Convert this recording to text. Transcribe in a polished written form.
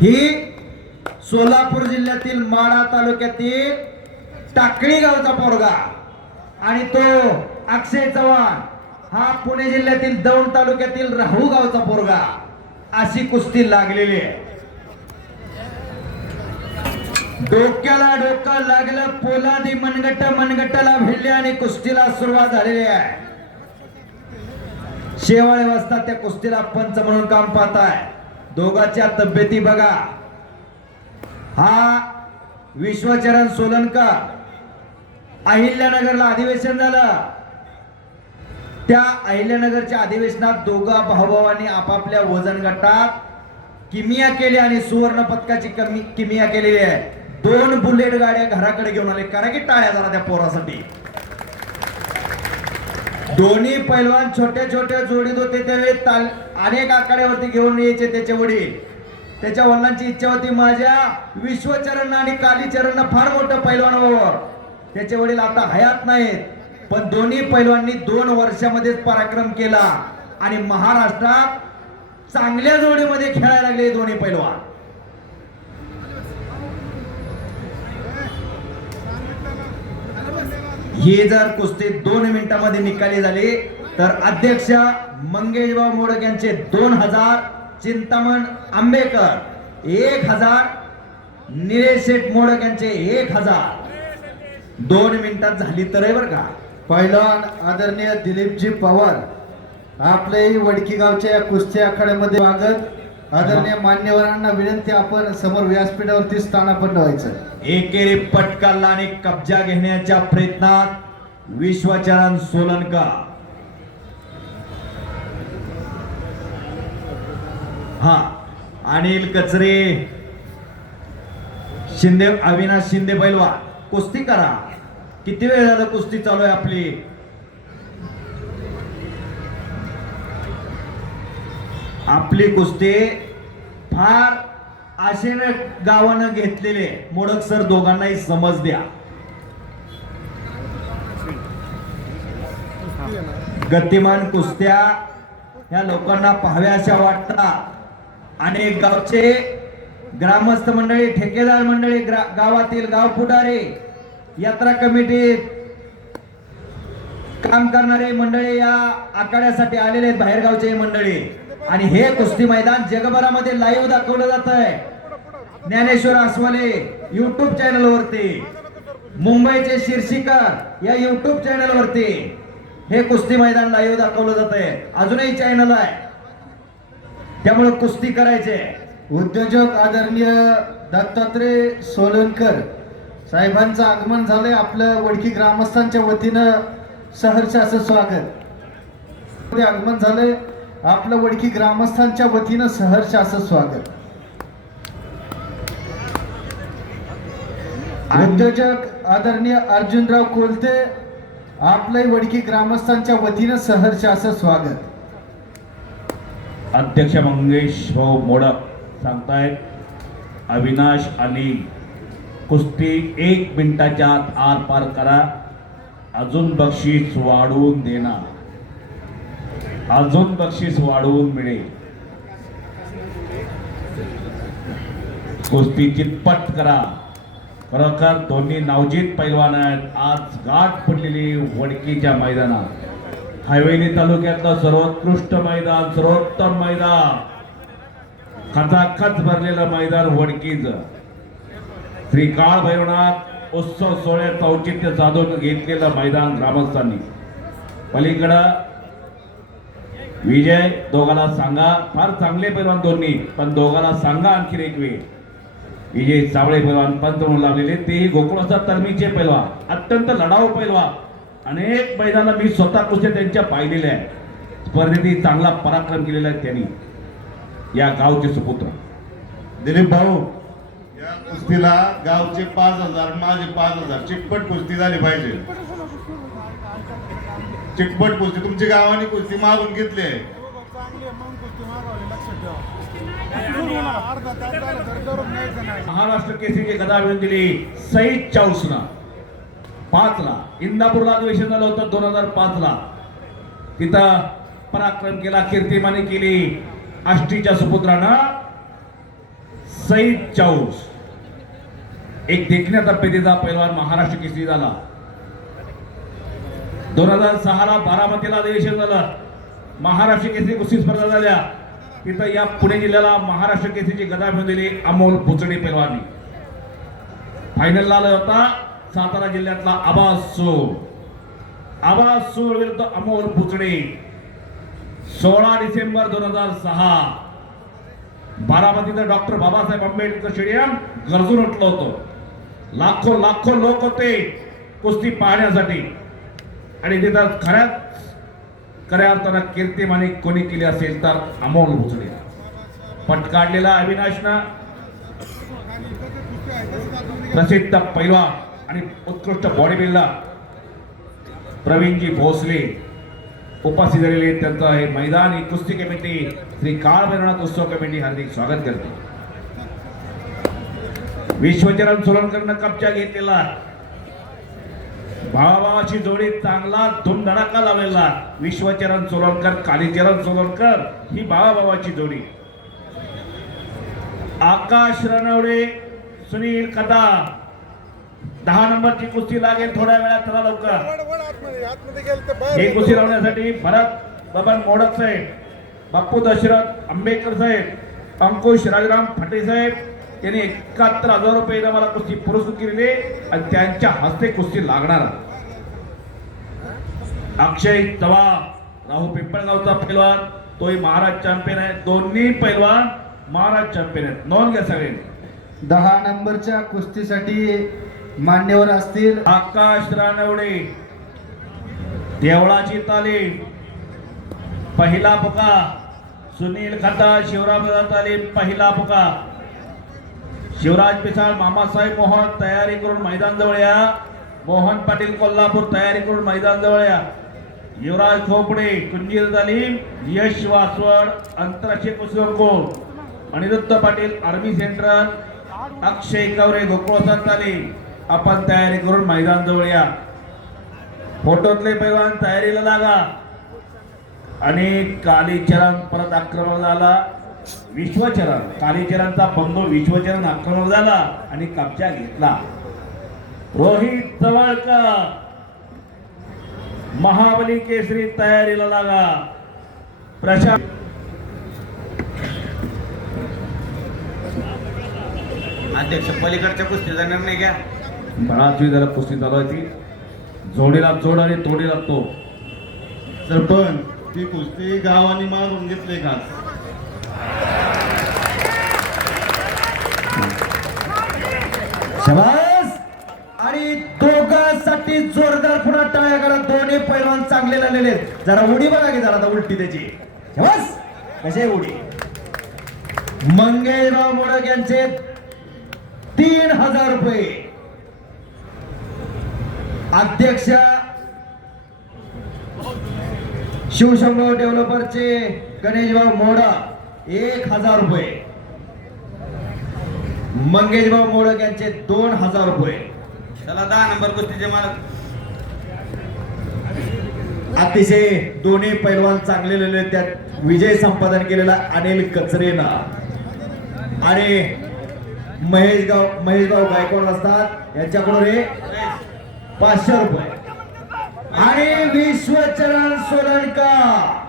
ही सोलापूर जिल्ह्यातील माढा तालुक्यातील टाकळी गावचा पोरगा आणि तो अक्षय चव्हाण हा पुणे जिल्ह्यातील दौंड तालुक्यातील राहू गावचा पोरगा अशी कुस्ती लागलेली आहे. डोक्याला डोकं लागलं, पोलादी मनगटाला भिडले आणि कुस्तीला सुरुवात झालेली आहे. शेवाळे वाजता त्या कुस्तीला पंच म्हणून काम पाहताय. दोघांच्या तब्येती बघा. हा विश्वचरण सोलनकर अहिल्यानगरला अधिवेशन झालं. त्या अहिल्यानगरच्या अधिवेशनात दोघा भाऊभावांनी आपापल्या वजन गटात किमिया केली आणि सुवर्ण पदकाची किमिया केलेली आहे. 2 बुलेट गाड्या घराकडे घेऊन आले. करा की टाळ्या जरा त्या पोरासाठी. दोन्ही पैलवान छोटे छोटे जोडीत होते त्यावेळी अनेक आखाड्यावरती घेऊन यायचे त्याचे वडील. त्याच्या वडिलांची इच्छा होती माझ्या विश्वचरण आणि कालीचरण फार मोठं पैलवान व्हावं. त्याचे वडील आता हयात नाहीत, पण दोन्ही पैलवांनी 2 वर्षामध्येच पराक्रम केला आणि महाराष्ट्रात चांगल्या जोडीमध्ये खेळायला लागले दोन्ही पैलवान. ही जर कुस्ती 2 मिनिटांमध्ये निकाली झाली तर अध्यक्ष मंगेशभाऊ मोडक यांचे 2000, चिंतामण आंबेकर 1000, निलेश शेठ मोडक यांचे 1000. 2 मिनिटात झाली तर बर का. पैलवान आदरणीय दिलीपजी पवार आपले वडकी गावच्या कुस्ती आखाड्यामध्ये स्वागत. आदरणीय मान्यवरांना विनंती, आपण समोर व्यासपीठावरती स्थानापन्न व्हायचं. एकेरी पटकाला आणि कब्जा घेण्याच्या प्रयत्नात विश्वचरण सोलनकर. हा अनिल कचरे शिंदे, अविनाश शिंदे पैलवान कुस्ती करा. किती वेळ झाला कुस्ती चालू आहे आपली. आपली कुस्ती फार आशेने गावानं घेतलेले. मोडक सर दोघांनाही समज द्या. गतिमान कुस्त्या ह्या लोकांना पाहाव्याशा वाटतात. अनेक गावचे ग्रामस्थ मंडळी, ठेकेदार मंडळी, गावातील गाव पुढारी, यात्रा कमिटीत काम करणारे मंडळी या आखाड्यासाठी आलेले आहेत, बाहेरगावचे मंडळी. आणि हे कुस्ती मैदान जगभरामध्ये लाईव्ह दाखवलं जात आहे. ज्ञानेश्वर आसवाले युट्यूब चॅनल वरती, मुंबईचे शिर्षीकर या युट्यूब चॅनल वरती हे कुस्ती मैदान लाईव्ह दाखवलं जात आहे. अजूनही चॅनल आहे, त्यामुळे कुस्ती करायचे. उद्योजक आदरणीय दत्तात्रय सोलनकर साहेबांचं आगमन झालंय. आपलं वडकी ग्रामस्थांच्या वतीनं सहर्ष असं स्वागत. आगमन झालंय. आपलं वडकी ग्रामस्थांच्या वतीनं सहर्ष असं स्वागत. उद्योजक आदरणीय अर्जुनराव कोलते आपलं वडकी ग्रामस्थांच्या वतीनं सहर्ष असं स्वागत. अध्यक्ष मंगेश भाऊ मोडक सांगतायत, अविनाश आणि कुस्ती 1 मिनिटाच्या आत आर पार करा. अजून बक्षीस वाढवून देणार, अजून बक्षीस वाढवून मिळेल. कुस्ती चितपट करा. खरोखर दोन्ही नावजीत पैलवान आहेत. आज गाठ पडलेली वडकीच्या मैदानात. हवेली तालुक्यातलं सर्वोत्कृष्ट मैदान, सर्वोत्तम मैदान, खचाखच भरलेलं मैदान वडकीचं. श्री काळ भैरवनाथ उत्सव सोहळ्याचं औचित्य साधून घेतलेलं मैदान ग्रामस्थांनी. पलीकडं विजय, दोघाला सांगा. फार चांगले पैलवान दोन्ही, पण दोघाला सांगा आणखी एक वेळ. विजय सावळे पैलवान पंच म्हणून लावलेले, तेही गोकुळाचा तरमीचे पैलवान, अत्यंत लढाऊ पैलवान. अनेक मैदानात मी स्वतः कुस्त्या त्यांच्या पाहिलेल्या आहेत. स्पर्धेतही चांगला पराक्रम केलेला आहे त्यांनी. या गावचे सुपुत्र दिलीप भाऊ, या कुस्तीला गावचे 5000, माझे 5000, चिटपट कुस्ती झाली पाहिजे. चिटपट कुस्ती. तुमची गावाने कुस्ती मागून घेतली आहे. महाराष्ट्र केसरीची गदा मिळून दिली सई चाऊसना 5 ला. इंदापूरला अधिवेशन झालं होतं 2005 ला. तिथं पराक्रम केला, कीर्तिमानी केली. आष्टीच्या सुपुत्रानं सईद चाऊस एक देखण्या तब्येतीचा पैलवान महाराष्ट्र केसरी झाला. 2006 ला बारामतीला अधिवेशन झालं. महाराष्ट्र केसरी कुस्ती स्पर्धा झाल्या. तिथं या पुणे जिल्ह्याला महाराष्ट्र केसरीची गदा मिळवून दिली अमोल पुचडे पैलवानी. फायनलला आला होता सातारा जिल्ह्यातला आबाज सूळ विरुद्ध अमोल पुचडे. 16 डिसेंबर 2006 बारामतीचं डॉक्टर बाबासाहेब आंबेडकर स्टेडियम गरजून उठलं होतं. लाखो लोक होते कुस्ती पाहण्यासाठी. आणि तिथं खऱ्या अर्थानं कीर्तिमानी कोणी केली असेल तर अमोल पुचडे. पट काढलेला अविनाशनं प्रसिद्ध पैलवान आणि उत्कृष्ट बॉडी बिल्डर प्रवीणजी भोसले उपस्थित झालेले. त्यांचं हे मैदानी कुस्ती कमिटी श्री काळ भैरवनाथ उत्सव कमिटी हार्दिक स्वागत करते. विश्वचरण सोलनकरनं कब्जा घेतलेला. भावाभावाची जोडी चांगला धुमधडाका लावलेला. विश्वचरण सोलनकर कालीचरण सोलनकर ही भावाभावाची जोडी. आकाश रणवडे सुनील कदा 10 नंबरची कुस्ती लागेल थोड्या वेळात. चला लवकर. ही कुस्ती लावण्यासाठी भरत बबन मोडक साहेब, बाप्पू दशरथ आंबेकर साहेब, अंकुश राजाराम फटे साहेब यांनी 71,000 रुपये मला कुस्ती पुरस्कृत केलेले आणि त्यांच्या हस्ते कुस्ती लागणार. अक्षय चव्हाण राहू पिंपळगावचा पैलवान तोही महाराज चॅम्पियन आहे. दोन्ही पैलवान महाराज चॅम्पियन आहेत. नोंद घ्या सगळे. 10 नंबरच्या कुस्तीसाठी मान्यवर असतील आकाश रानवडे देवळाची तालीम पहिला पुका. सुनील खता शिवराज तालीम पहिला पुका. शिवराज पिसाळ मामासाहेब मोहन तयारी करून मैदान जवळ या. मोहन पाटील कोल्हापूर तयारी करून मैदान जवळ या. युवराज खोपडे कुंजीर तालीम. यश वासवड आंतरराष्ट्रीय कुस्ती संकुल. Aniruddha Patil army central. अक्षय कवरे गोकुळचा तालीम. आपण तयारी करून मैदान जवळ या. फोटोतले पैलवान तयारीला लागा. आणि कालीचरण परत आक्रमण झाला. विश्वचरण कालीचरणचा बंधू विश्वचरण आक्रमण झाला आणि कब्जा घेतला. रोहित जवळकर महाबली केसरी तयारीला लागा. प्रशांत अध्यक्ष पलीकडच्या कुस्तीचा निर्णय घ्या. बराच वेळ जरा कुस्ती चालू आहे. ती जोडीला जोड आणि तोडी लागतो. सरपंच ती कुस्ती गावाने मारून घेतले खास. शाबास. आणि दोघांसाठी जोरदार पुन्हा टाळ्या करा. दोन्ही पैलवान चांगले लागलेले आहेत. जरा उडी बघा की जरा आता उलटी त्याची. शाबास. कशी उडी. मंगेशराव मोडक यांचे 3,000 रुपये. अध्यक्ष शिवशंभव डेव्हलपरचे गणेशभाऊ मोडक 1,000 रुपये. मंगेशभाऊ मोडक यांचे 2,000 रुपये. चला 10 नंबर कुस्तीचे मालक. अतिशय दोन्ही पैलवान चांगले लिहिले. त्यात विजय संपादन केलेला अनिल कचरेना आणि महेशभाऊ गायकवाड असतात यांच्याकडून हे 500 रुपये. आणि विश्वचरण सोलनकर